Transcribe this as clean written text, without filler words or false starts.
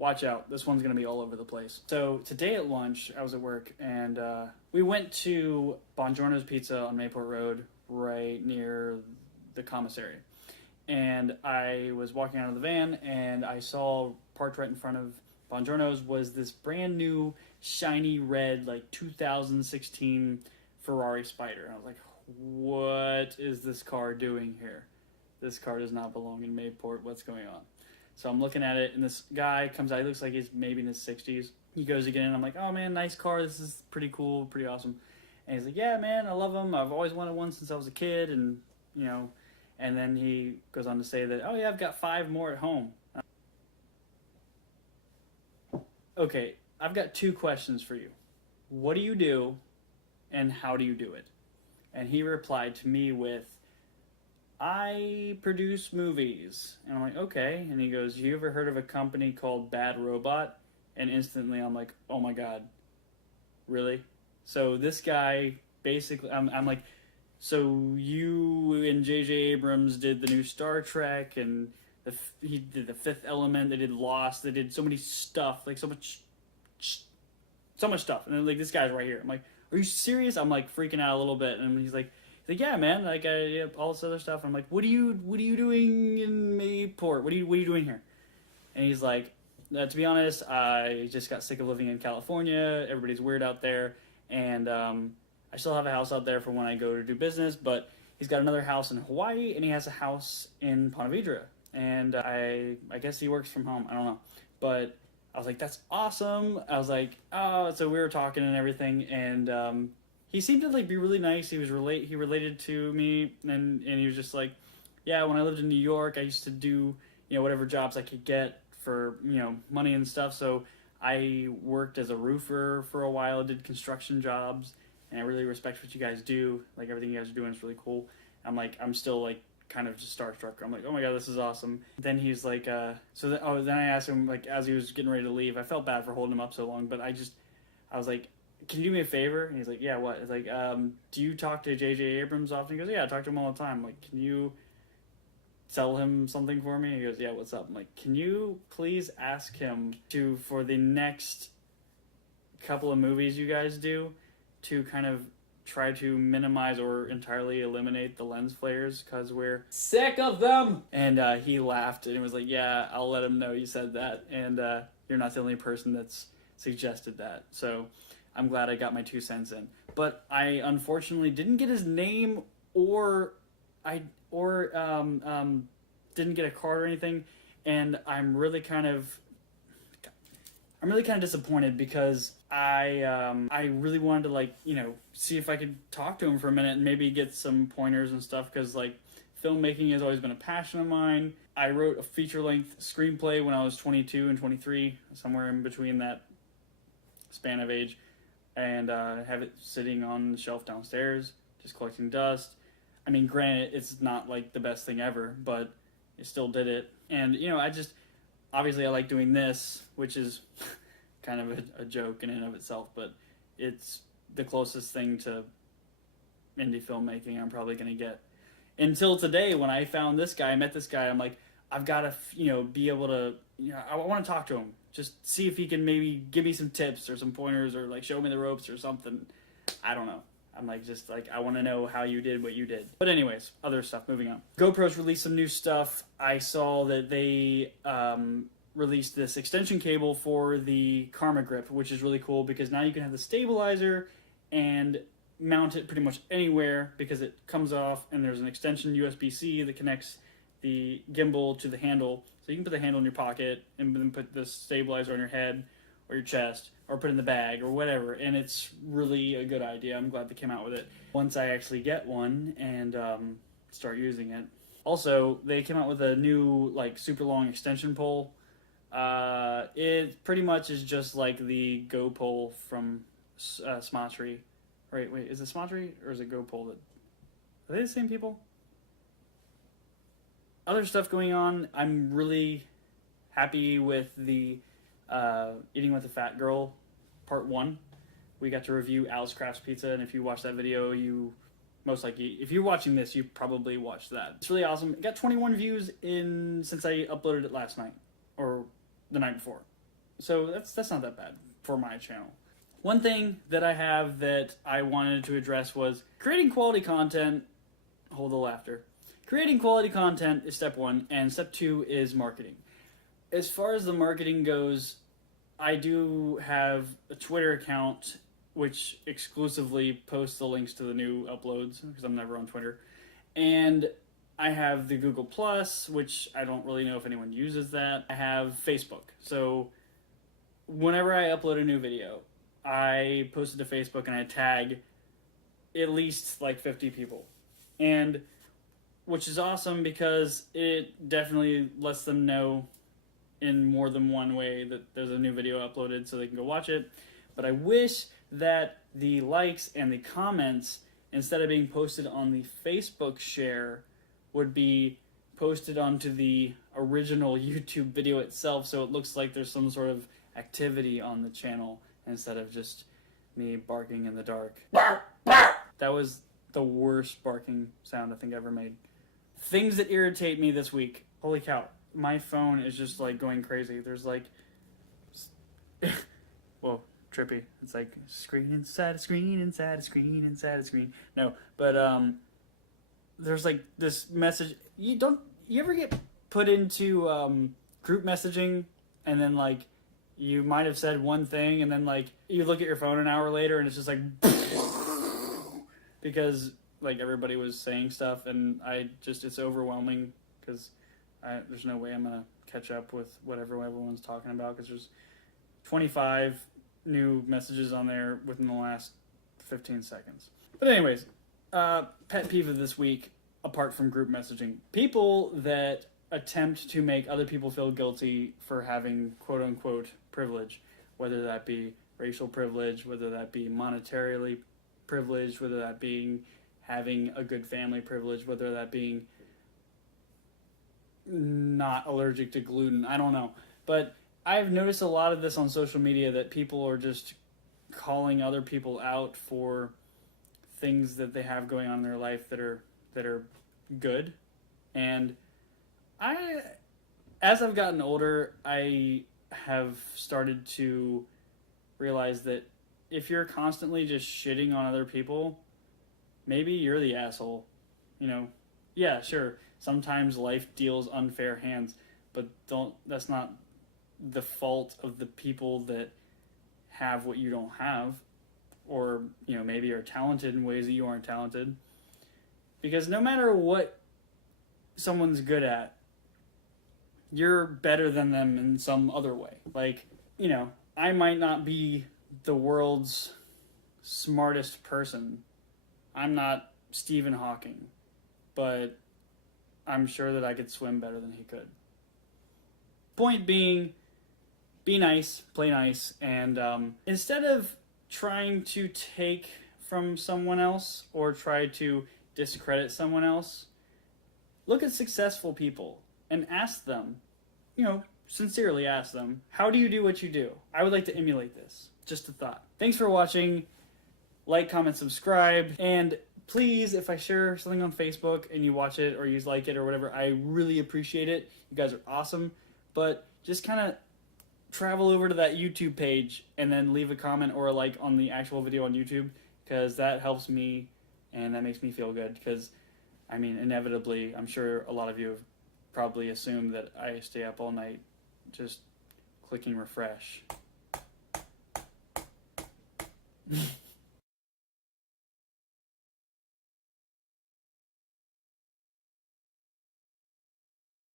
watch out. This one's going to be all over the place. So today at lunch, I was at work, and we went to Buongiorno's Pizza on Mayport Road, right near the commissary. And I was walking out of the van, and I saw parked right in front of Buongiorno's was this brand new, shiny red, like 2016 Ferrari Spider. And I was like, what is this car doing here? This car does not belong in Mayport. What's going on? So I'm looking at it, and this guy comes out. He looks like he's maybe in his 60s. He goes again, and I'm like, oh, man, nice car. This is pretty cool, pretty awesome. And he's like, yeah, man, I love them. I've always wanted one since I was a kid. And, you know, and then he goes on to say that, oh, yeah, I've got 5 more at home. Okay, I've got 2 questions for you. What do you do, and how do you do it? And he replied to me with, I produce movies. And I'm like, okay. And he goes, you ever heard of a company called Bad Robot? And instantly I'm like, oh my God, really? So this guy, basically, I'm like, so you and J.J. Abrams did the new Star Trek, and he did The Fifth Element, they did Lost, they did so many stuff, like so much stuff. And then like this guy's right here. I'm like, are you serious? I'm like freaking out a little bit. And he's like, yeah, man, like all this other stuff. I'm like, what are you doing in Mayport? What are you doing here? And he's like, to be honest, I just got sick of living in California. Everybody's weird out there, and I still have a house out there for when I go to do business. But he's got another house in Hawaii, and he has a house in Ponte Vedra. And I guess he works from home. I don't know, but I was like, that's awesome. I was like, oh, so we were talking and everything, and he seemed to like be really nice. He related to me, and he was just like, yeah, when I lived in New York, I used to do, you know, whatever jobs I could get for, you know, money and stuff. So I worked as a roofer for a while, did construction jobs, and I really respect what you guys do. Like everything you guys are doing is really cool. I'm still like kind of just starstruck. I'm like, oh my God, this is awesome. Then he's like, then I asked him, like, as he was getting ready to leave, I felt bad for holding him up so long, but I was like, can you do me a favor? And he's like, yeah, what? It's like, do you talk to J.J. Abrams often? He goes, yeah, I talk to him all the time. I'm like, can you sell him something for me? He goes, yeah, what's up? I'm like, can you please ask him for the next couple of movies you guys do, to kind of try to minimize or entirely eliminate the lens flares, because we're sick of them. And he laughed and was like, yeah, I'll let him know you said that, and you're not the only person that's suggested that. So I'm glad I got my 2 cents in. But I unfortunately didn't get his name, or didn't get a card or anything, and I'm really kind of disappointed, because I really wanted to, like, you know, see if I could talk to him for a minute and maybe get some pointers and stuff, because like filmmaking has always been a passion of mine. I wrote a feature-length screenplay when I was 22 and 23, somewhere in between that span of age, and have it sitting on the shelf downstairs, just collecting dust. I mean, granted, it's not like the best thing ever, but I still did it. And, you know, obviously I like doing this, which is kind of a joke in and of itself, but it's the closest thing to indie filmmaking I'm probably going to get. Until today, when I found this guy, I met this guy, I'm like, I've got to, you know, be able to, you know, I want to talk to him. Just see if he can maybe give me some tips or some pointers, or like show me the ropes or something. I don't know. I'm like, just like, I want to know how you did what you did. But anyways, other stuff, moving on. GoPro's released some new stuff. I saw that they released this extension cable for the Karma Grip, which is really cool, because now you can have the stabilizer and mount it pretty much anywhere, because it comes off and there's an extension USB-C that connects the gimbal to the handle. So you can put the handle in your pocket and then put the stabilizer on your head or your chest, or put it in the bag or whatever, and it's really a good idea. I'm glad they came out with it once I actually get one and start using it. Also, they came out with a new like super long extension pole. It pretty much is just like the Go pole from Smatry. Wait, is it Smatry or is it Go pole? Are they the same people? Other stuff going on. I'm really happy with the Eating with a Fat Girl Part 1. We got to review Al's Crafts Pizza, and if you watched that video, you most likely, if you're watching this, you probably watched that. It's really awesome. It got 21 views since I uploaded it last night, or the night before. So that's not that bad for my channel. One thing that I have that I wanted to address was creating quality content. Hold the laughter. Creating quality content is step one, and step two is marketing. As far as the marketing goes, I do have a Twitter account which exclusively posts the links to the new uploads because I'm never on Twitter. And I have the Google Plus, which I don't really know if anyone uses that. I have Facebook. So whenever I upload a new video, I post it to Facebook and I tag at least like 50 people. And which is awesome because it definitely lets them know in more than one way that there's a new video uploaded so they can go watch it. But I wish that the likes and the comments, instead of being posted on the Facebook share, would be posted onto the original YouTube video itself, so it looks like there's some sort of activity on the channel instead of just me barking in the dark. That was the worst barking sound I think I ever made. Things that irritate me this week. Holy cow. My phone is just like going crazy. There's like, whoa, trippy. It's like screen inside a screen, inside a screen, inside a screen. No, but there's like this message. You ever get put into group messaging and then like you might have said one thing and then like you look at your phone an hour later and it's just like because like everybody was saying stuff and it's overwhelming because there's no way I'm gonna catch up with whatever everyone's talking about because there's 25 new messages on there within the last 15 seconds. But anyways, pet peeve of this week, apart from group messaging, people that attempt to make other people feel guilty for having quote unquote privilege, whether that be racial privilege, whether that be monetarily privileged, whether that being having a good family privilege, whether that being not allergic to gluten. I don't know. But I've noticed a lot of this on social media that people are just calling other people out for things that they have going on in their life that are good. And as I've gotten older, I have started to realize that if you're constantly just shitting on other people, maybe you're the asshole. You know, yeah, sure. Sometimes life deals unfair hands, but that's not the fault of the people that have what you don't have, or, you know, maybe are talented in ways that you aren't talented. Because no matter what someone's good at, you're better than them in some other way. Like, you know, I might not be the world's smartest person. I'm not Stephen Hawking, but I'm sure that I could swim better than he could. Point being, be nice, play nice, and instead of trying to take from someone else or try to discredit someone else, look at successful people and ask them, you know, sincerely ask them, how do you do what you do? I would like to emulate this. Just a thought. Thanks for watching. Like, comment, subscribe, and please, if I share something on Facebook and you watch it or you like it or whatever, I really appreciate it. You guys are awesome. But just kind of travel over to that YouTube page and then leave a comment or a like on the actual video on YouTube, because that helps me and that makes me feel good. Because, I mean, inevitably, I'm sure a lot of you have probably assumed that I stay up all night just clicking refresh.